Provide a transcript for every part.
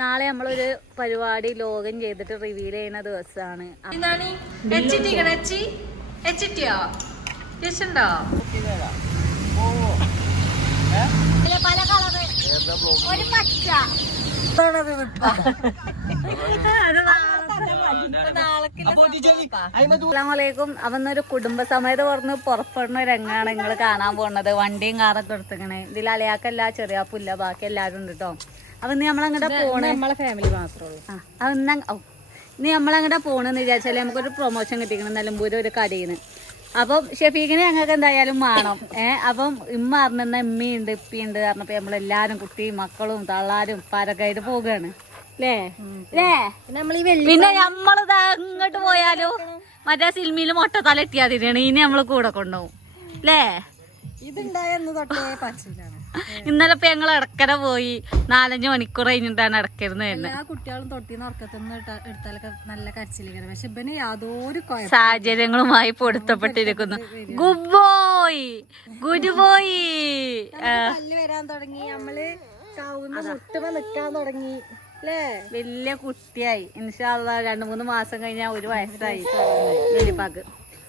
നാളെ നമ്മളൊരു പരിപാടി ലോഗിൻ ചെയ്തിട്ട് റിവീൽ ചെയ്യുന്ന ദിവസമാണ്. പല കളറ് ഒരു പച്ച അസ്സലാമലൈക്കും. അവന്നൊരു കുടുംബസമേത പറഞ്ഞ് പുറപ്പെടുന്ന രംഗാണ് നിങ്ങൾ കാണാൻ പോകുന്നത്. വണ്ടിയും കാറൊക്കെ എടുത്തിക്കണേ. ഇതിൽ അലയാക്കല്ല, ചെറിയാപ്പില്ല, ബാക്കി എല്ലാരും ഉണ്ട് കേട്ടോ. അപ്പൊ ഇന്ന് നമ്മളങ്ങടെ പോണേ, നമ്മളെ ഫാമിലി മാത്രമേ ഉള്ളൂ. ഇനി നമ്മളങ്ങടെ പോണെന്ന് വിചാരിച്ചാല് നമുക്കൊരു പ്രൊമോഷൻ കിട്ടിക്കണം നിലമ്പൂര് ഒരു കടയിന്ന്. അപ്പം ഷെഫീഖിനെ ഞങ്ങൾക്ക് എന്തായാലും വേണം. അപ്പം ഇമ്മ അറിഞ്ഞ ഇമ്മയുണ്ട് ഇപ്പിയുണ്ട് പറഞ്ഞപ്പോ നമ്മളെല്ലാരും കുട്ടിയും മക്കളും തള്ളാരും പരക്കായിട്ട് പോവുകയാണ് അല്ലേ. പിന്നെ നമ്മളിതാ ഇങ്ങോട്ട് പോയാലോ മറ്റേ സിനിമയില് മൊട്ട തലെത്തിയാതിരിയാണ്. ഇനി നമ്മള് കൂടെ കൊണ്ടുപോകും അല്ലേ. ഇന്നലെ ഇപ്പൊ ഞങ്ങൾ ഇടക്കര പോയി 4-5 മണിക്കൂർ കഴിഞ്ഞിട്ടാണ് ഇടക്കരുന്ന് വരുന്നത്. കുട്ടികളും തൊട്ടിന്ന് ഉറക്കത്തുനിന്ന് എടുത്താലൊക്കെ നല്ല കരച്ചിലിരിക്കണം. പക്ഷെ ഇവന് യാതൊരു സാഹചര്യങ്ങളുമായി പൊരുത്തപ്പെട്ടിരിക്കുന്നു. Good boy good boy. പല്ല് വരാൻ തുടങ്ങി, നമ്മള് മുട്ടുമ നിക്കാൻ തുടങ്ങി അല്ലേ. വലിയ കുട്ടിയായി. ഇൻഷാ അല്ലാഹ് 2-3 മാസം കഴിഞ്ഞാൽ 1 വയസ്സായി വലിയപ്പാക്ക്.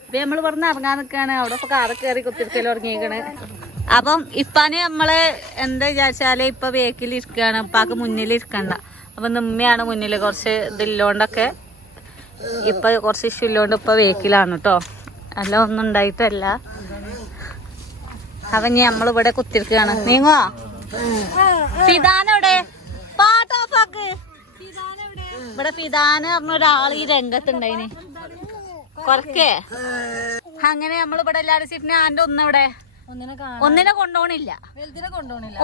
ഇപ്പൊ നമ്മള് പറഞ്ഞ് ഇറങ്ങാൻ നിക്കാണ്. അവിടെ ഇപ്പൊ കാറ് കയറി കുത്തിരിക്കല് തുടങ്ങിയേക്കണ്. അപ്പം ഇപ്പാന് നമ്മള് എന്താ വിചാരിച്ചാല് ഇപ്പൊ ബേക്കിൽ ഇരിക്കുകയാണ്. ഇപ്പാക്ക് മുന്നിൽ ഇരിക്കണ്ട. അപ്പൊ നിമ്മയാണ് മുന്നില്. കുറച്ച് ഇതില്ലോണ്ടൊക്കെ ഇപ്പൊ കുറച്ച് ഇഷ്യൂ ഇല്ലോണ്ട് ഇപ്പൊ ബേക്കിലാണ് കേട്ടോ. അല്ല ഒന്നും ഉണ്ടായിട്ടല്ല. അപ്പൊ ഇനി നമ്മളിവിടെ കുത്തിരിക്കുകയാണ്. നീങ്ങോ ഫിദാനെവിടെ? പാട്ട് ഓഫാക്ക്. ഇവിടെ ഫിദാന് പറഞ്ഞ ഒരാൾ ഈ രംഗത്തുണ്ടായിന് കൊറക്കേ. അങ്ങനെ നമ്മളിവിടെ എല്ലാരും സിഫിനെ ആന്റെ ഒന്നിവിടെ ഒന്നിനെ കൊണ്ടുപോണില്ല,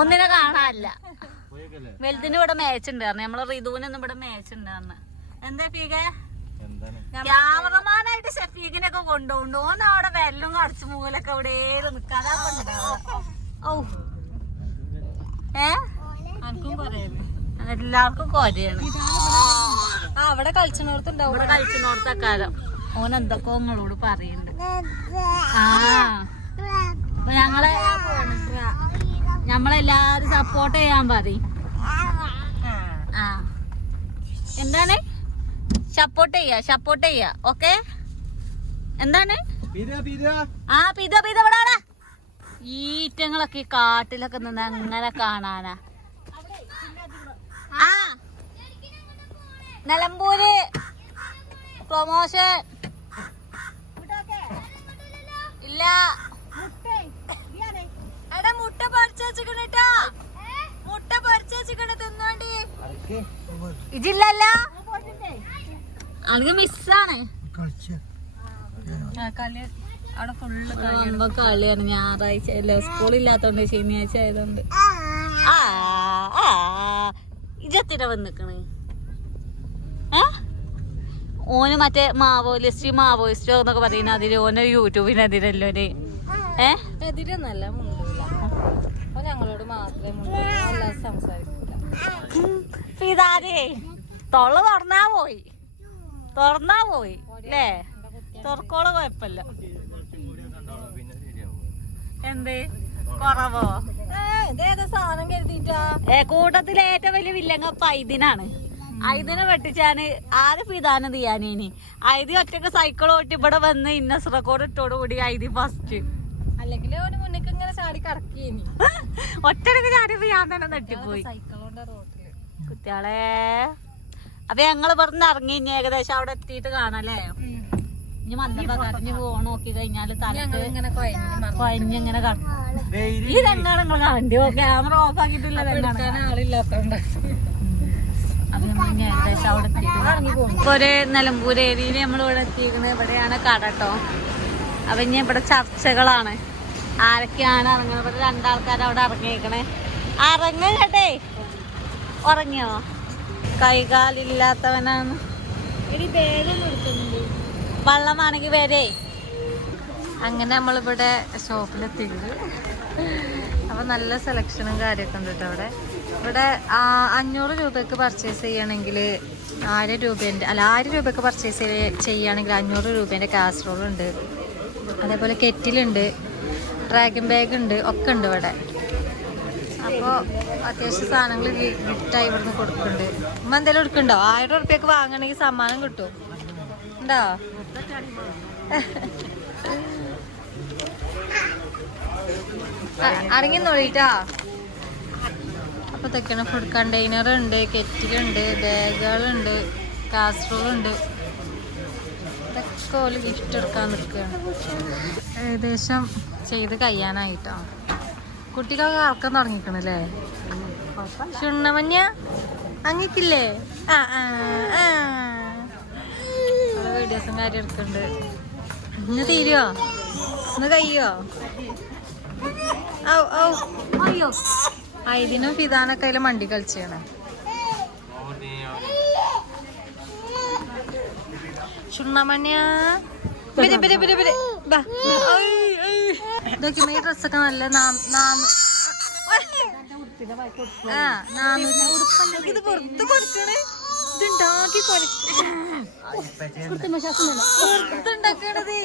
ഒന്നിനെ കാണാനില്ല. വലുതിന് ഇവിടെ മാച്ച് ഉണ്ടായിരുന്നു. നമ്മളെ റിതുവിനൊന്നും ഇവിടെ മാച്ച് ഉണ്ടായിരുന്നു. എന്താ ഫീഗ ക്യാമറമാനായിട്ട് ഷഫീഖിനൊക്കെ കൊണ്ടുപോകുന്നു. ഓന്ന് അവിടെ വെല്ലും കടച്ചു മൂലൊക്കെ ഇവിടെ നിക്കാതെ എല്ലാവർക്കും കൊരയാണ്. അവിടെ കളിച്ചിടത്തുണ്ടാവും. ഇവിടെ കളിച്ചിടത്തക്കാരം ഓൻ എന്തൊക്കെയോ നിങ്ങളോട് പറയുന്നുണ്ട്. അപ്പൊ ഞങ്ങളെല്ലാരും സപ്പോർട്ട് ചെയ്യാൻ പറയും. എന്താണ് സപ്പോർട്ട് ചെയ്യാ ഓക്കെ. എന്താണ് പിത ഇവിടെ ഈറ്റങ്ങളൊക്കെ ഈ കാട്ടിലൊക്കെ നിന്ന് അങ്ങനെ കാണാനാ. നിലമ്പൂര് പ്രൊമോഷൻ ഇല്ല. മുട്ട പറിച്ചേച്ചിക്കണേട്ടാ, മുട്ട പറിച്ചേച്ചിക്കണേ തിന്നോണ്ടി. ഇതില്ലല്ല അനക്ക് മിസ്സാണ്. കളിയാണ്. ഞായറാഴ്ച അല്ലേ, സ്കൂളില്ലാത്തോണ്ട് ശനിയാഴ്ച ആയതുകൊണ്ട്. ഇജത്തിര വന്നിക്കണ്. ഓന് മറ്റേ മാവോയിസ്റ്റോ എന്നൊക്കെ പറയുന്ന അതില് ഓന് യൂട്യൂബിനെതിരല്ലോ. എതിരൊന്നല്ല, ഞങ്ങളോട് മാത്രമേ സംസാരിക്കില്ല. തൊള്ള തുറന്നാ പോയി അല്ലേ. തുറക്കോളെ കൊഴപ്പല്ല. എന്ത് കൊറവോ? സാധനം കരുതിട്ടാ കൂട്ടത്തിലെ ഏറ്റവും വലിയ വില്ലങ്ങ പൈതിനാണ്. ഐദിനെ വെട്ടിച്ചാന് ആരെ പിതാനം ചെയ്യാനേനി. ഐതി ഒറ്റക്ക് സൈക്കിൾ ഓട്ടി ഇവിടെ വന്ന് ഇന്നസ് റെക്കോർഡ് ഇട്ടോട് കൂടി ഐതി ഫസ്റ്റ്. അല്ലെങ്കിൽ മുന്നേക്ക് ഇങ്ങനെ ചാടി കറക്കിയേനി. ഒറ്റക്ക് ചാടിയപ്പോ ഞാൻ തന്നെ നെട്ടിപ്പോയി കുട്ടികളെ. അപ്പൊ ഞങ്ങള് പറഞ്ഞ് ഇറങ്ങി. ഇനി ഏകദേശം അവിടെ എത്തിയിട്ട് കാണാല്ലേ. ഇനി മന്ദൊക്കെ കറിഞ്ഞ് നോക്കി കഴിഞ്ഞാല് തലക്ക് കൊയഞ്ഞിങ്ങനെ ഈ രംഗാണ് നിങ്ങൾ കാണണ്ടി. ക്യാമറ ഓഫ് ആക്കിയിട്ടില്ല ആളില്ലാത്തോണ്ട്. അപ്പൊ നമ്മളിനി ഏകദേശം അവിടെ എത്തിയിട്ട് ഒരു നിലമ്പൂർ ഏരിയയില് നമ്മളിവിടെ എത്തിയിരിക്കുന്നത്. ഇവിടെയാണ് കട കേട്ടോ. അപ്പൊ ഇനി ഇവിടെ ചർച്ചകളാണ്. ആരൊക്കെയാണ് ഇറങ്ങുന്നത്? ഇവിടെ 2 ആൾക്കാർ അവിടെ ഇറങ്ങിയേക്കണേ. കേട്ടേ. ഉറങ്ങിയോ? കൈകാലില്ലാത്തവനാണ്. വെള്ളമാണെങ്കിൽ വരെ. അങ്ങനെ നമ്മളിവിടെ ഷോപ്പിലെത്തിയത്. അപ്പൊ നല്ല സെലക്ഷനും കാര്യമൊക്കെ ഉണ്ട് കേട്ടോ. ഇവിടെ 500 രൂപയ്ക്ക് പർച്ചേസ് ചെയ്യണമെങ്കിൽ 1000 രൂപയ്ക്ക് പർച്ചേസ് ചെയ്യുകയാണെങ്കിൽ 500 രൂപേൻ്റെ കാസറോൾ ഉണ്ട്. അതേപോലെ കെറ്റിലുണ്ട്, ഡ്രാഗൺ ബാഗ് ഉണ്ട്, ഒക്കെ ഉണ്ട് ഇവിടെ. അപ്പോൾ അത്യാവശ്യം സാധനങ്ങൾ ഗിഫ്റ്റായി ഇവിടുന്ന് കൊടുക്കുന്നുണ്ട്. ഉമ്മ എന്തെങ്കിലും എടുക്കുന്നുണ്ടോ? 1000 ഉറുപ്പ്യക്ക് വാങ്ങണമെങ്കിൽ സമ്മാനം കിട്ടും. ഉണ്ടോ? അടങ്ങി നോളിട്ടാ. അപ്പോൾ ഇതൊക്കെയാണ് ഫുഡ് കണ്ടെയ്നർ ഉണ്ട്, കെറ്റിലുണ്ട്, ബാഗുകളുണ്ട്, കാസറോളുണ്ട്. ഇതൊക്കെ ഒരു ഗിഫ്റ്റ് എടുക്കാൻ നിൽക്കുകയാണ്. ഏകദേശം ചെയ്ത് കഴിയാനായിട്ടോ. കുട്ടികളൊക്കെ ആൾക്കാൻ തുടങ്ങിക്കണല്ലേ? ചുണ്ണമഞ്ഞ അങ്ങിക്കില്ലേ? വീഡിയോസും കാര്യം എടുക്കുന്നുണ്ട്. ഇന്ന് തീരുവോ? ഇന്ന് കഴിയോ? അയ്യോ ഇതിനും ഫിദാനൊക്കെ അതിൽ മണ്ടി കളിച്ചാണ്. ചുണ്ണമഞ്ഞ ഇതൊക്കെ ഈ ഡ്രസ്സൊക്കെ നല്ല ഇത് പുറത്ത് കൊടുക്കണേ. ഇതുണ്ടാക്കി പുറത്തുണ്ടാക്കണത്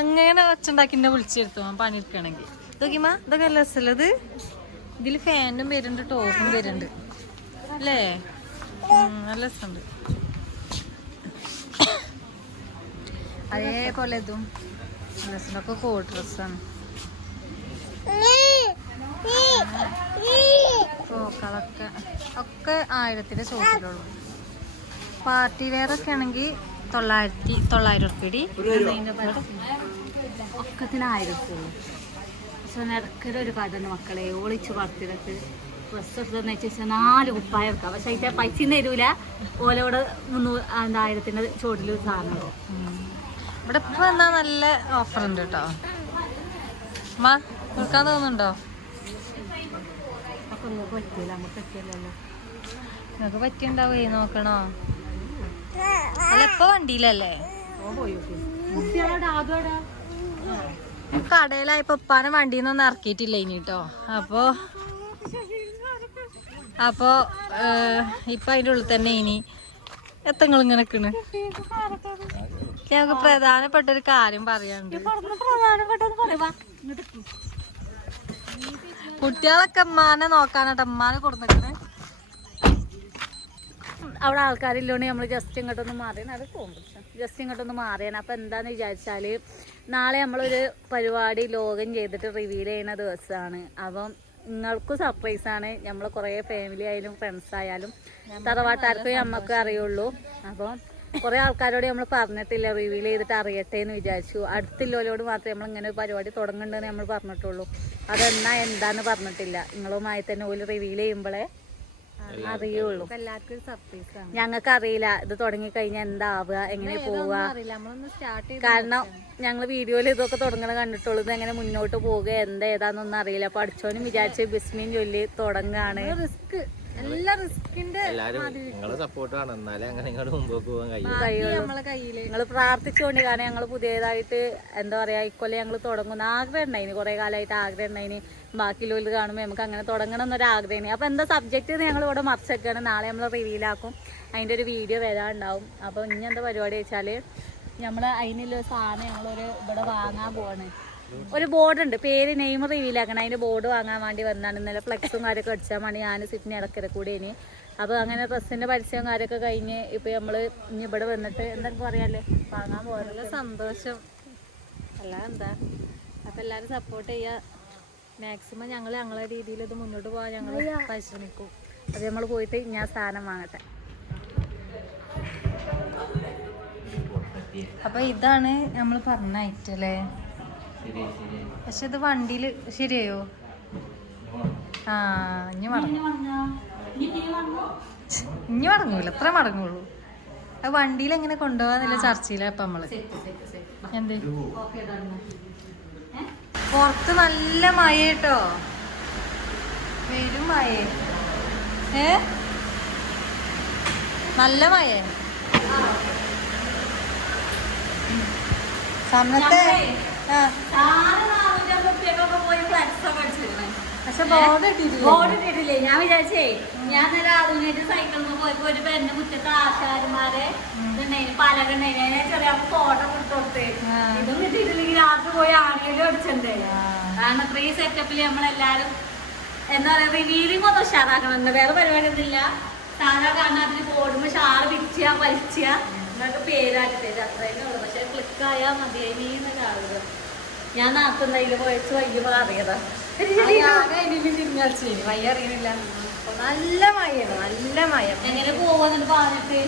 അങ്ങനെ ഒച്ചുണ്ടാക്കി എന്നെ വിളിച്ചെടുത്തു പണിയെടുക്കണമെങ്കിൽ. ഇതൊക്കെമാ ഇതൊക്കെ നല്ല രസമല്ലത്. ഇതിൽ ഫാനും വരുന്നുണ്ട്, ടോപ്പും വരുന്നുണ്ട് അല്ലേ? നല്ല രസമുണ്ട്. അതേപോലെ ഇതും ഡ്രസ്സിനൊക്കെ കോട്ട് ഡ്രസ്സാണ്. ഫ്രോക്കുകളൊക്കെ ഒക്കെ 1000 ചോട്ടിലുള്ളൂ. പാർട്ടി വെയർ ഒക്കെ ആണെങ്കിൽ 900 ഉറുപ്പിടി. ഒക്കത്തിന് 1000 ഉള്ളൂ. പക്ഷെ ഇടയ്ക്കൊരു ഒരു കഥ മക്കളെ ഓളിച്ച് വളർത്തിയിട്ട് ഡ്രസ്സ് എടുത്തതെന്ന് വെച്ചാൽ 4 കുപ്പായം എടുക്കാം. പക്ഷെ അതിൻ്റെ പൈസ തരൂല. ഓലോട് 1000ൻ്റെ ചോട്ടിൽ സാധനം. ഇവിടെ ഇപ്പൊ എന്നാ നല്ല ഓഫർ ഉണ്ട് കേട്ടോ. അമ്മ കൊടുക്കാൻ തോന്നുന്നുണ്ടോ? അപ്പൊ നിങ്ങൾക്ക് പറ്റില്ല, നമുക്ക് പറ്റില്ലല്ലോ. നിങ്ങൾക്ക് പറ്റിണ്ടാവേ, നോക്കണോ? അല്ല ഇപ്പൊ വണ്ടിയിലല്ലേ? കടയിലായപ്പോ ഉപ്പാനെ വണ്ടിന്നൊന്നും ഇറക്കിയിട്ടില്ല ഇനി കേട്ടോ. അപ്പൊ ഇപ്പൊ അതിന്റെ ഉള്ളിൽ തന്നെ ഇനി എത്തങ്ങൾ ഇങ്ങനെ നിക്കണ്. ഞങ്ങൾക്ക് പ്രധാനപ്പെട്ട ഒരു കാര്യം പറയാനുണ്ട്. കുട്ടികളൊക്കെ ഉമ്മാനെ നോക്കാനാട്ടോ ഉമ്മാനെ കൊടുത്തിട്ട്. അവിടെ ആൾക്കാരില്ലോണ്ട് നമ്മൾ ജസ്റ്റ് ഇങ്ങോട്ടൊന്ന് മാറിയാണ്. അത് കോമ്പറ്റീഷൻ ജസ്റ്റ് ഇങ്ങോട്ടൊന്ന് മാറിയാണ്. അപ്പം എന്താണെന്ന് വിചാരിച്ചാൽ നാളെ നമ്മളൊരു പരിപാടി ലോഗിൻ ചെയ്തിട്ട് റിവീൽ ചെയ്യുന്ന ദിവസമാണ്. അപ്പം നിങ്ങൾക്കും സർപ്രൈസാണ്. നമ്മൾ കുറേ ഫാമിലി ആയാലും ഫ്രണ്ട്സ് ആയാലും തറവാട്ടുകാർക്കും നമുക്ക് അറിയുള്ളൂ. അപ്പം കുറേ ആൾക്കാരോട് നമ്മൾ പറഞ്ഞിട്ടില്ല, റിവീൽ ചെയ്തിട്ട് അറിയട്ടെ എന്ന് വിചാരിച്ചു. അടുത്തുള്ളവരോട് മാത്രമേ നമ്മൾ ഇങ്ങനെ ഒരു പരിപാടി തുടങ്ങുന്നുണ്ടെന്ന് നമ്മൾ പറഞ്ഞിട്ടുള്ളൂ. അതെന്നാ എന്താന്ന് പറഞ്ഞിട്ടില്ല. നിങ്ങളുമായി തന്നെ ഒരു റിവീൽ ചെയ്യുമ്പോഴേ അറിയുള്ളൂ. എല്ലാവർക്കും സർപ്രൈസാണ്. ഞങ്ങൾക്ക് അറിയില്ല ഇത് തുടങ്ങിക്കഴിഞ്ഞാൽ എന്താവുക, എങ്ങനെ പോവുക. കാരണം ഞങ്ങൾ വീഡിയോയിൽ ഇതൊക്കെ തുടങ്ങണ കണ്ടിട്ടുള്ളൂ. ഇത് എങ്ങനെ മുന്നോട്ട് പോവുക ഏതാന്നൊന്നും അറിയില്ല. അപ്പൊ അടിച്ചോനും വിചാരിച്ച് ബിസ്മിൻ ചൊല്ലി തുടങ്ങാണ്. റിസ്ക് എല്ലാ റിസ്കിന്റെ നിങ്ങൾ പ്രാർത്ഥിച്ചുകൊണ്ട്. കാരണം ഞങ്ങൾ പുതിയതായിട്ട് എന്താ പറയാ ഇക്കൊല്ലം ഞങ്ങൾ തുടങ്ങുന്ന ആഗ്രഹം ഉണ്ടായിന്. കുറെ കാലമായിട്ട് ആഗ്രഹം ഉണ്ടായിന്. ബാക്കിയുള്ളവർ കാണുമ്പോൾ നമുക്ക് അങ്ങനെ തുടങ്ങണം എന്നൊരാഗ്രഹം. അപ്പൊ എന്താ സബ്ജക്റ്റ് ഞങ്ങൾ ഇവിടെ മറിച്ചൊക്കെയാണ്. നാളെ നമ്മൾ റിവീലാക്കും. അതിന്റെ ഒരു വീഡിയോ വരാനുണ്ടാവും. അപ്പൊ ഇനി എന്താ പരിപാടി വെച്ചാല് നമ്മൾ അതിനുള്ള സാധനം ഞങ്ങളൊരു ഇവിടെ വാങ്ങാൻ പോവാണ്. ഒരു ബോർഡ് ഉണ്ട്, പേര് നെയിം റിവീലാക്കണം. അതിന്റെ ബോർഡ് വാങ്ങാൻ വേണ്ടി വന്നാണ്. ഇന്നലെ ഫ്ലെക്സും കാര്യമൊക്കെ അടിച്ചാൽ വേണ്ടി ഞാൻ സിറ്റിന് ഇടക്കര കൂടെ ഇനി. അപ്പോൾ അങ്ങനെ ഡ്രസ്സിന്റെ പരസ്യവും കാര്യമൊക്കെ കഴിഞ്ഞ് ഇപ്പൊ നമ്മള് ഇനി ഇവിടെ വന്നിട്ട് എന്തൊക്കെ പറയാല്ലേ വാങ്ങാൻ പോകാനുള്ള സന്തോഷം അല്ല എന്താ. അപ്പൊ എല്ലാരും സപ്പോർട്ട് ചെയ്യാ. മാക്സിമം ഞങ്ങളെ രീതിയിൽ ഇത് മുന്നോട്ട് പോകാൻ ഞങ്ങൾ പരിശ്രമിക്കും. അത് നമ്മൾ പോയിട്ട് ഞാൻ സാധനം വാങ്ങട്ടെ. അപ്പൊ ഇതാണ് നമ്മൾ പറഞ്ഞ ഐറ്റം അല്ലേ? പക്ഷെ ഇത് വണ്ടിയിൽ ശരിയായോ? ഇനി മടങ്ങൂല, എത്ര മടങ്ങുള്ളൂ. അത് വണ്ടിയിൽ എങ്ങനെ കൊണ്ടുപോകാന്നുള്ള ചർച്ചയില. അപ്പൊ നമ്മള് എന്ത് പുറത്ത് നല്ല മഴ കേട്ടോ, വരും മഴ. നല്ല മഴ. സമയത്തെ പക്ഷെ ബോർഡ് ഇട്ടിട്ടില്ലേ? ഞാൻ വിചാരിച്ചേ ഞാൻ നേരെ ആദ്യമായിട്ട് സൈക്കിളിൽ പോയപ്പോ ഒരു പെണ്ണ് മുറ്റത്ത് ആശാരിമാരെ ഇതുണ്ടായിരുന്നു, പലകുണ്ടായിരുന്നു. ചെറിയ ഫോട്ടോ കൊടുത്തോട്ടെ. ഇതൊന്നും ഇട്ടിട്ടില്ലെങ്കിൽ രാത്രി പോയി ആണെങ്കിലും അടിച്ചിട്ടുണ്ടേ. കാരണം ഇത്രയും സെറ്റപ്പിൽ നമ്മളെല്ലാരും എന്താ പറയാ റിവീലിംഗ് ഒന്ന് ഉഷാറാക്കണം. വേറെ പരിപാടി ഒന്നുമില്ല. സാധാ കാണാൻ അതിന് ബോർഡുമ്പോ ഷാള് പിരിച്ചാ വലിച്ചാ എന്നൊക്കെ പേരാക്കിട്ടേ അത്രയും ഉള്ളു. പക്ഷെ ക്ലിക്കായാൽ മതിയെന്ന് കാണുക. ഞാൻ നാത്തുന്നതിൽ പോയച്ച് വയ്യുമ്പോ അറിയതാ വയ്യ അറിയണില്ല. നല്ല മഴയാണ്, നല്ല മഴ. എങ്ങനെ പോവാന്നിട്ട് പറഞ്ഞിട്ട്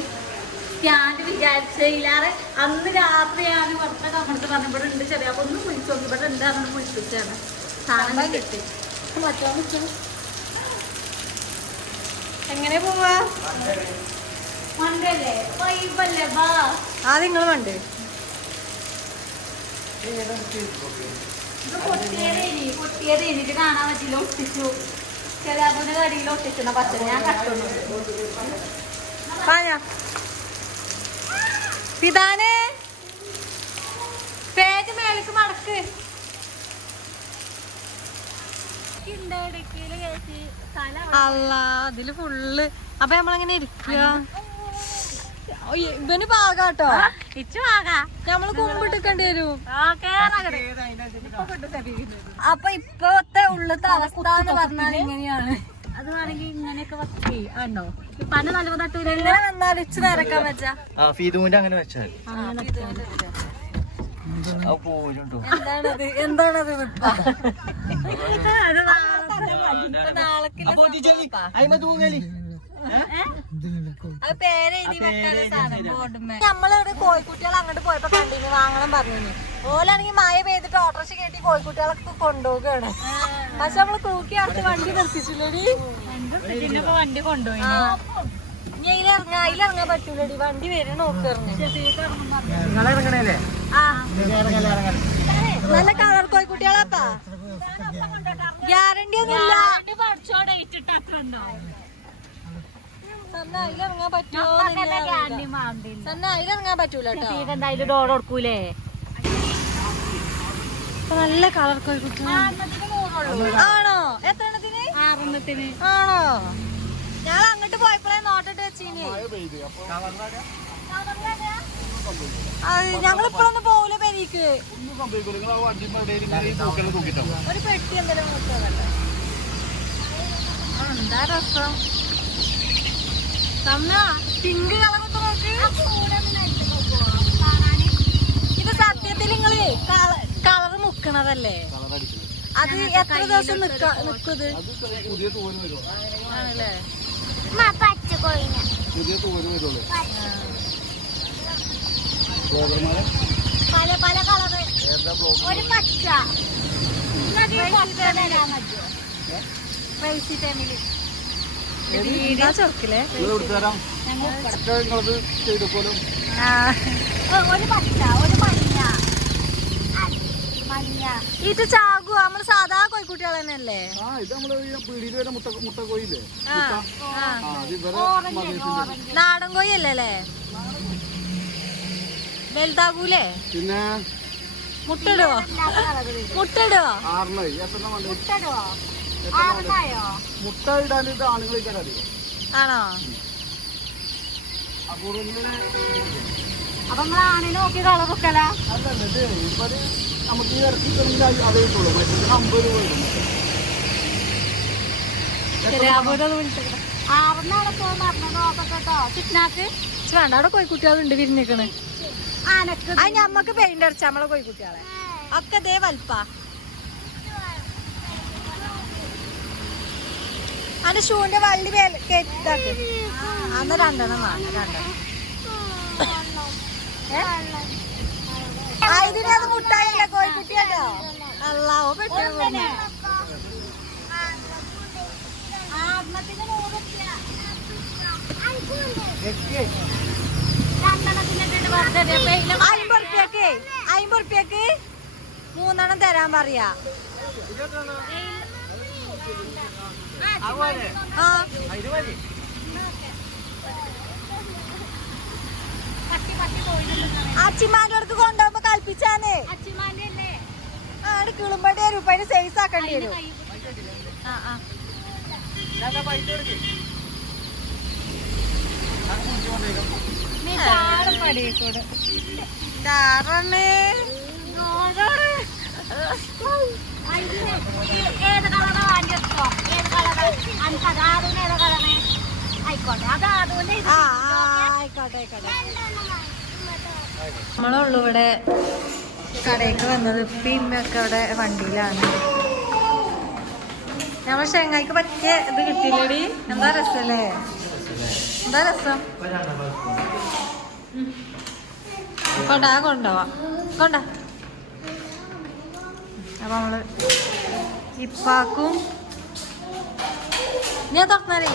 സ്റ്റാൻഡ് വിചാരിച്ചില്ലാതെ അന്ന് രാത്രിയാണ് പുറത്തെ കമ്മടുത്ത് പറഞ്ഞു ഇവിടെ ഉണ്ട് ചെറിയ. അപ്പൊ ഒന്ന് വിളിച്ചു നോക്കി ഇവിടെ എന്താണെന്ന് വിളിച്ചിട്ടാണ് സാധനം കിട്ടി. എങ്ങനെ പോവാ? മണ്ടല്ലേ വൈബല്ലേ ബാ. ആദ്യം നിങ്ങൾ മണ്ട്. ഇത് പൊട്ടിയത് എനിക്ക് കാണാൻ പറ്റില്ല. ഒട്ടിച്ചു ചിലപ്പോ കടിയിൽ ഒട്ടിക്കുന്ന പച്ച ഞാൻ കട്ടുന്നു. പിതാനെ പേജ് മേലേക്ക് മടക്ക്. അല്ല അതില് ഫുള്ള്. അപ്പൊ നമ്മളെങ്ങനെ ഇരിക്കുക? ഇവന് പാകാട്ടോ. നമ്മള് കുമ്പിട്ടിക്കേണ്ടി വരും. അപ്പൊ ഇപ്പത്തെ ഉള്ളത്തെ അവസ്ഥ എന്ന് പറഞ്ഞാൽ ഇങ്ങനെയാണ്. അത് വേണമെങ്കിൽ ഇങ്ങനെയൊക്കെ വസ്തി ആണോ പല നല്ല തട്ടൂല വന്നാൽ ഇച്ച് നിരക്കാൻ വെച്ചാ അങ്ങനെ വെച്ചാൽ എന്താണത്? എന്താണത്? അത് പേരെഴുതി വെക്കാനുള്ള സാധനം ബോർഡുമ്മേ. നമ്മളിവിടെ കോഴിക്കുട്ടികൾ അങ്ങോട്ട് പോയപ്പോ കണ്ടിന് വാങ്ങണം പറഞ്ഞു. ഓലാണെങ്കിൽ മഴ പെയ്തിട്ട് ഓട്ടോറിക്ഷ കയറ്റി കോഴിക്കുട്ടികളൊക്കെ കൊണ്ടുപോകുകയാണ്. പക്ഷെ നമ്മള് തൂക്കി അടുത്ത് വണ്ടി നിർത്തിച്ചില്ലടി. വണ്ടി കൊണ്ടുപോയി അതിലിറങ്ങാൻ പറ്റൂലടി. വണ്ടി വരും നോക്കിറങ്ങി. നല്ല കളർ കോഴിക്കുട്ടികളാപ്പാ. ഗ്യാരണ്ടി ഒന്നുമില്ല. അതിലിറങ്ങാൻ പറ്റുമോ? അതിലിറങ്ങാൻ പറ്റൂല കേട്ടോ. എന്തായാലും ഡോർ കൊടുക്കൂലേ? നല്ല കളർ കോഴിക്കുട്ടി ആണോ? എത്ര എണ്ണത്തിന്? 6 ആണോ? ഞാൻ അങ്ങോട്ട് പോയപ്പോഴേ നോട്ടിട്ട് വെച്ചീനി. ഞങ്ങളിപ്പോഴൊന്ന് പോവൂല പെരീക്ക്. ഒരു പെട്ടി എന്തെങ്കിലും നോക്കാതല്ലേ? എന്താ രസം. പിങ്ക് കളറൊക്കെ നോക്ക്. ഇത് സത്യത്തിൽ നിങ്ങള് കളറ് മുക്കണതല്ലേ? അത് എത്ര ദിവസം നിക്കുന്നത്? ആണല്ലേ? പല പല കളറ്. ഒരു പച്ച ഫാമിലി ചെറുക്കില്ലേ? ഒരു പച്ച ഒരു മഞ്ഞ. ഇത് ചാകു നമ്മള് സാധാ കോഴിക്കുട്ടികൾ തന്നെയല്ലേ? നാടൻ കോഴി അല്ലേ? വലുതാകൂലേ? പിന്നെ മുട്ടിടുവോ? മുട്ടിടുവോ? മുട്ട ഇടാൻ ഇത് ആണുങ്ങളേക്കാൻ അറിയോ? ആണോ? അപ്പൊ നമ്മൾ ആണിനെ നോക്കി കളർ വെക്കല. അല്ലല്ല ഇപ്പൊ നമുക്ക് ഈ ഇറക്കിക്കണമെങ്കിൽ അതേ കിട്ടുള്ളൂ. മറ്റേ 50 രൂപ കിട്ടും. വേണ്ട അവിടെ കോഴിക്കുട്ടികളുണ്ട് വിരിഞ്ഞിക്കണ്. അത് ഞമ്മക്ക് പെയിന്റ് അടിച്ച നമ്മളെ കോഴിക്കുട്ടികളെ ഒക്കെ ദേ വൽപ്പാ. അതിന്റെ ഷൂന്റെ വള്ളി കേറ്റാക്ക്. അന്ന് 2 എണ്ണം വേണം. 2 ഇതിനത് മുട്ടായില്ല കോഴിക്കുട്ടിയല്ലോ. അല്ലാവോ പെട്ടെന്ന് $50 3 എണ്ണം തരാൻ പറയാ. അച്ചിമാന്റെ അടുത്ത് കൊണ്ടുപോകുമ്പോ കൽപ്പിച്ചാന്നേ. അവിടെ കിളുമ്പടി വരും. ഇപ്പൊ അതിന് സൈസ് ആക്കേണ്ടി വരും. പൈസ കൊടുക്കേ ഏത് കളറാ വാങ്ങി വെച്ചോ? ഏത് കളറ്? ആയിക്കോട്ടെ, അത് അതുകൊണ്ട് ആയിക്കോട്ടെ. നമ്മളുള്ളൂ ഇവിടെ കടയ്ക്ക് വന്നത്. ഇപ്പൊക്കെ അവിടെ വണ്ടിയിലാണ്. നമ്മൾ ഷെങ്ങായിക്ക് പറ്റിയ ഇത് കിട്ടിയില്ലേടി? എന്താ രസല്ലേ? എന്താ രസം? കൊണ്ടുപോവാ അപ്പൊ നമ്മള് ഇപ്പാക്കും ഞാൻ തുറന്നാലേ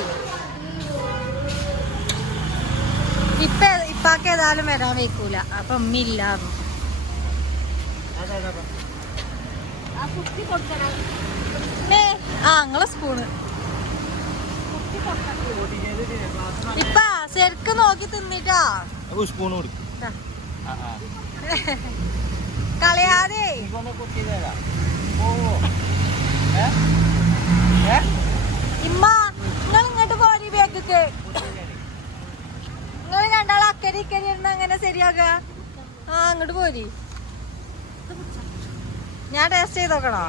ഇപ്പാക്ക് ഏതായാലും വരാൻ വെക്കൂല. അപ്പൊ ഉമ്മയില്ല. നിങ്ങളെ സ്പൂണ് ഇപ്പ ശരിക്കും നോക്കി തിന്നിട്ടാ സ്പൂൺ കൊടുക്കും കളയാതെ. ഇമ്മ നിങ്ങൾ ഇങ്ങോട്ട് പോരി ബേക്കൊക്കെ. നിങ്ങൾ രണ്ടാൾ അക്കരി ഇക്കരി ഇരുന്ന് അങ്ങനെ ശരിയാക്ക. അങ്ങോട്ട് പോരി. ഞാൻ ടേസ്റ്റ് ചെയ്ത് നോക്കണോ?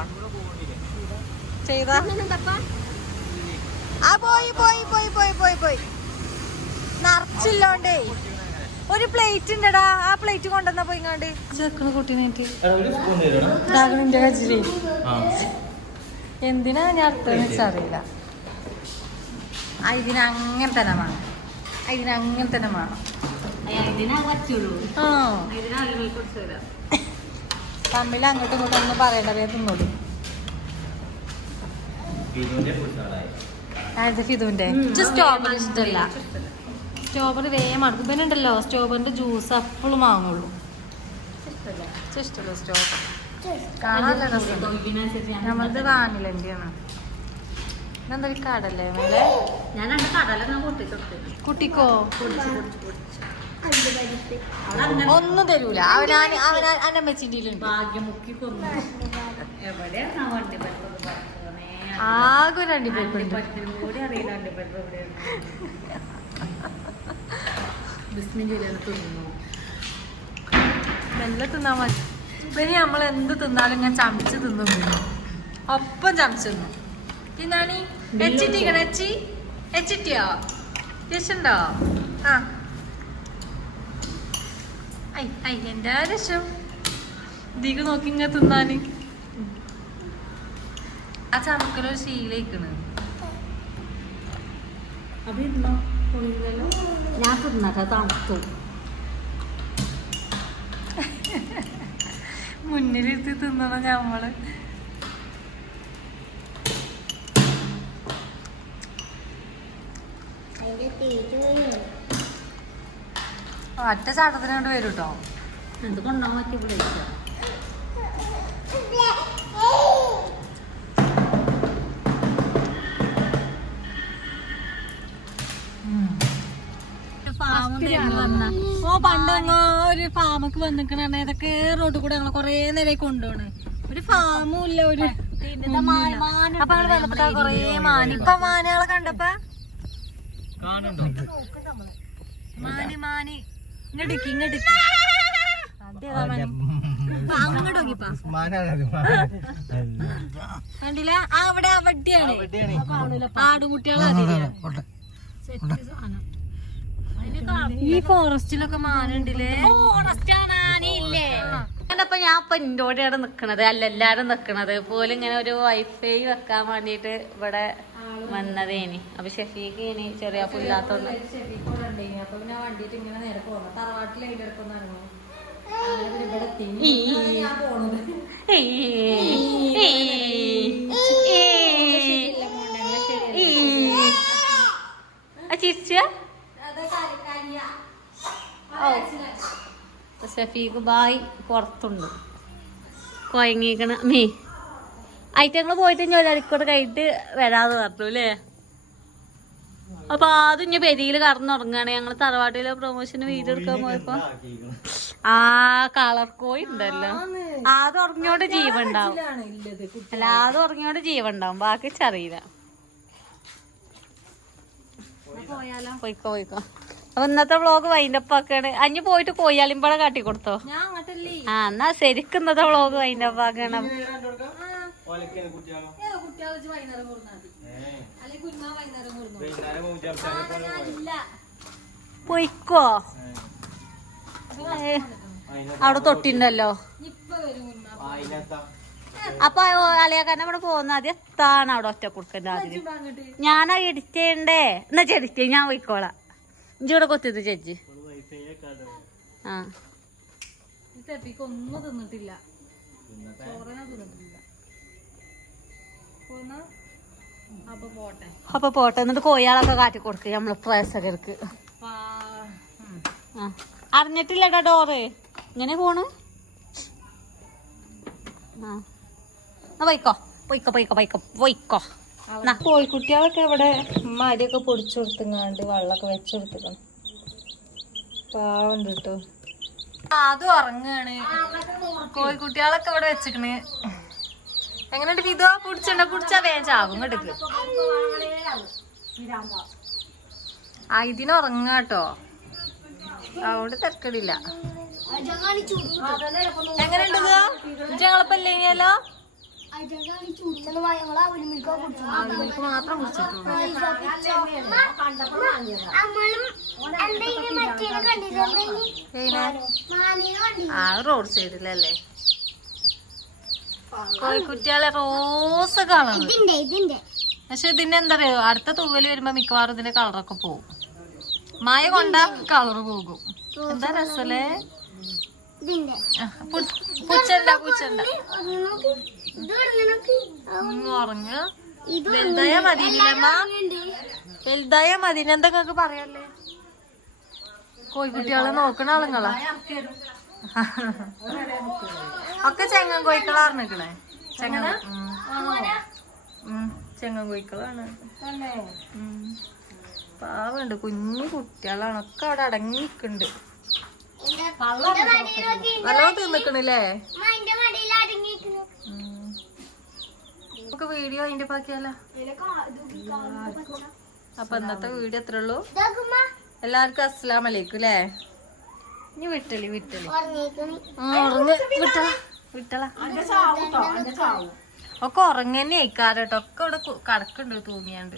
ചെയ്താ പോയി നിറച്ചില്ലോണ്ടേ. ഒരു പ്ലേറ്റ് ഉണ്ടടാ. ആ പ്ലേറ്റ് കൊണ്ടുവന്നാ പോയിങ്ങാണ്ട് ചേർക്കണ കുട്ടീനായിട്ട് കച്ചിരി. എന്തിനാ ഞാൻ അടുത്തെന്ന് വെച്ചറിയില്ല. ഇതിനങ്ങനെ തന്നെ വേണം. തമ്മിൽ അങ്ങോട്ടും ഇങ്ങോട്ടും ഒന്നും പറയേണ്ടതേ തിന്നോളൂ. ഫിദുവിന്റെ സ്ട്രോബെറി ഇഷ്ടമല്ല. സ്ട്രോബെറി വേഗം മടുക്കും. പിന്നെ ഉണ്ടല്ലോ സ്ട്രോബെറിന്റെ ജ്യൂസ് എപ്പോഴും വാങ്ങുള്ളൂ. ഇഷ്ടമല്ല സ്ട്രോബെറി. കാണാനല്ല രസം. നമ്മളത് വാനിലെന്റെയാണ്. ഇതെന്താ കടല്ലേ മേലെ? കുട്ടിക്കോ ഒന്നും തരൂല. അവനെ വെച്ചിട്ടുണ്ട്. ആകെ ഒരു അണ്ടിപ്പരിപ്പുണ്ട്. മെല്ലെ തിന്നാൻ മതി. ഇവര് നമ്മൾ എന്ത് തിന്നാലും ഞാൻ ചമച്ച് തിന്നു. ഒപ്പം ചമച്ച് തിന്നു. തിന്നാണി എച്ചിട്ടിയോ രസമുണ്ടോ? എന്റെ രസം ഇതിക്ക് നോക്കി ഇങ്ങനെ തിന്നാന്. ആ ചമക്കലൊരു ശീലയിക്കണ്. ഞാൻ തിന്നട്ടെ തണുത്തു. മുന്നിലിരുത്തി തിന്നണം ഞമ്മള്. ഒറ്റ ചാട്ടത്തിനോട് വരും കേട്ടോ. എന്ത് കൊണ്ടാൻ പറ്റി വിളിച്ച പണ്ടങ്ങ ഒരു ഫാമൊക്കെ വന്നിക്കണ. ഇതൊക്കെ റോഡിൽ കൂടെ ഞങ്ങൾ കൊറേ നേരം കൊണ്ടുപോണ്. ഒരു ഫാമും ഇല്ല. ഒരു അപ്പൊ ഞങ്ങള് വന്നപ്പോ കൊറേ മാന്. ഇപ്പൊ മാനുകളെ കണ്ടപ്പ മാനി ഇങ്ങോട്ടേക്ക് അങ്ങോട്ട് നോക്കിപ്പാ കണ്ടില്ല? അവിടെ അവിടെയാണ് ആടുകുട്ടികളെ. ഈ ഫോറസ്റ്റിലൊക്കെ മാനുണ്ടില്ലേ? അപ്പൊ ഞാൻ ഇപ്പൊ ഇന്റോടെയാണ് നിക്കണത്. അല്ല എല്ലാരും നിക്കണത് പോലും ഇങ്ങനെ ഒരു വൈഫൈ വെക്കാൻ വേണ്ടിട്ട് ഇവിടെ വന്നതേനി. അപ്പൊ ഷെഫീക്ക് ഇനി ചെറിയ പുല്ലാത്തോണ്ട് വണ്ടിയിട്ട് ഇങ്ങനെ നേരെ പോകണം. തറവാട്ടിൽ അതിന്റെ ഇടക്കൊന്നും ഷഫീഖ് ബായ് പുറത്തുണ്ട് കൊയങ്ങിക്കണ മീ ഐറ്റങ്ങള് പോയിട്ട് ജോലിക്കൂടെ കഴിഞ്ഞിട്ട് വരാതെ പറഞ്ഞു അല്ലേ? അപ്പൊ ആദ്യം ഇനി പെരിയില് കടന്നുറങ്ങാണ്. ഞങ്ങള് തറവാട്ടിലെ പ്രൊമോഷന് വീഡിയോ എടുക്കാൻ പോയപ്പോ ആ കളർ കോയി ഉണ്ടല്ലോ, ആദ്യം ഉറങ്ങിയോണ്ട് ജീവൻ ഉണ്ടാവും. അല്ല ആദ്യം ഉറങ്ങിയോണ്ട് ജീവൻ ഉണ്ടാവും, ബാക്കി അറിയില്ല. പോയിക്കോ പോയിക്കോ. അപ്പൊ ഇന്നത്തെ വ്ളോഗ് വൈൻഡപ്പ് ആക്കാണ്. അഞ്ഞു പോയിട്ട് കോയാലിമ്പഴ കാട്ടി കൊടുത്തോ. ആ എന്നാ ശരിക്കും ഇന്നത്തെ വ്ളോഗ് വൈൻഡപ്പ് ആക്കണം. പോയിക്കോ, അവിടെ തൊട്ടിണ്ടല്ലോ. അപ്പൊ അളിയാക്കാരനെ ഇവിടെ പോകുന്ന ആദ്യം എത്താണ് അവിടെ ഒറ്റ കൊടുക്കണ്ട. ആദ്യം ഞാനാ എഡിറ്റ് ചെയ്യണ്ടേ? എന്നാ എഡിറ്റ് ഞാൻ പോയിക്കോളാം. ഇഞ്ചി ഇവിടെ കൊത്തിയത് ചേച്ചി. ആ ഒന്നും തിന്നിട്ടില്ല. അപ്പൊ പോട്ടെ. എന്നിട്ട് കോയാളൊക്കെ കാട്ടി കൊടുക്കുക നമ്മള് പ്രേക്ഷകർക്ക്. അറിഞ്ഞിട്ടില്ലടാ ഡോറ് ഇങ്ങനെ പോണ്. പോയിക്കോ പോയിക്കോ പോയിക്കോ പോയിക്കോ പോയിക്കോ. കോഴിക്കുട്ടികളൊക്കെ ഇവിടെ മരിയൊക്കെ പൊടിച്ചു കൊടുത്തുങ്ങാണ്ട് വെള്ളമൊക്കെ വെച്ചെടുത്തിക്കണം. പാവുണ്ട് കേട്ടോ. അതും ഉറങ്ങാണ്. കോഴിക്കുട്ടികളൊക്കെ ഇവിടെ വെച്ചിക്കണ്. എങ്ങനെയുണ്ട് വിധോ? പിടിച്ചുണ്ടോ? പിടിച്ചാ വേഗം ചാവും. എടുക്ക്. ഇതിന് ഉറങ്ങാട്ടോ, അതുകൊണ്ട് തിരക്കടില്ല. എങ്ങനെയുണ്ട് ഞങ്ങളപ്പല്ലേ ഇനിയല്ലോ? മാത്രം കുടിച്ചിട്ടുള്ളൂ. ആ റോഡ് സൈഡിലല്ലേ കോഴിക്കുട്ടികളെ റോസ് കളർ. പക്ഷെ ഇതിന്റെ എന്താ പറയാ, അടുത്ത തൂവല് വരുമ്പോ മിക്കവാറും ഇതിന്റെ കളറൊക്കെ പോകും. മായ കൊണ്ടാ കളറ് പോകും. എന്താ രസല്ലേ? പൂച്ചണ്ട പൂച്ചണ്ട ഉറങ്ങ. വലുതായ മതിനില്ലമ്മ, വലുതായ മതിന്. എന്തൊക്കെ പറയല്ലേ? കോഴിക്കുട്ടികളെ നോക്കണ ആളുങ്ങളാ ഒക്കെ ചെങ്ങൻ കോഴിക്കളാർന്നിക്കണേ. ചെങ്ങൻ കോഴിക്കളാണ്. പാവുണ്ട്, കുഞ്ഞു കുട്ടികളാണ്. ഒക്കെ അവിടെ അടങ്ങി നിക്കണ്ട്. നല്ലോണം തിന്നിക്കണില്ലേ? നമുക്ക് വീഡിയോ അതിന്റെ ബാക്കിയല്ല. അപ്പൊ ഇന്നത്തെ വീഡിയോ എത്ര ഉള്ളൂ. എല്ലാവർക്കും അസ്സലാമലൈക്കും അല്ലേ? ഇനി വിട്ടലി വിട്ടലി വിട്ടല ഒക്കെ ഉറങ്ങന്നെ ആയിക്കാരട്ടോ. ഒക്കെ ഇവിടെ കടക്കുണ്ട് തൂങ്ങിയാണ്ട്.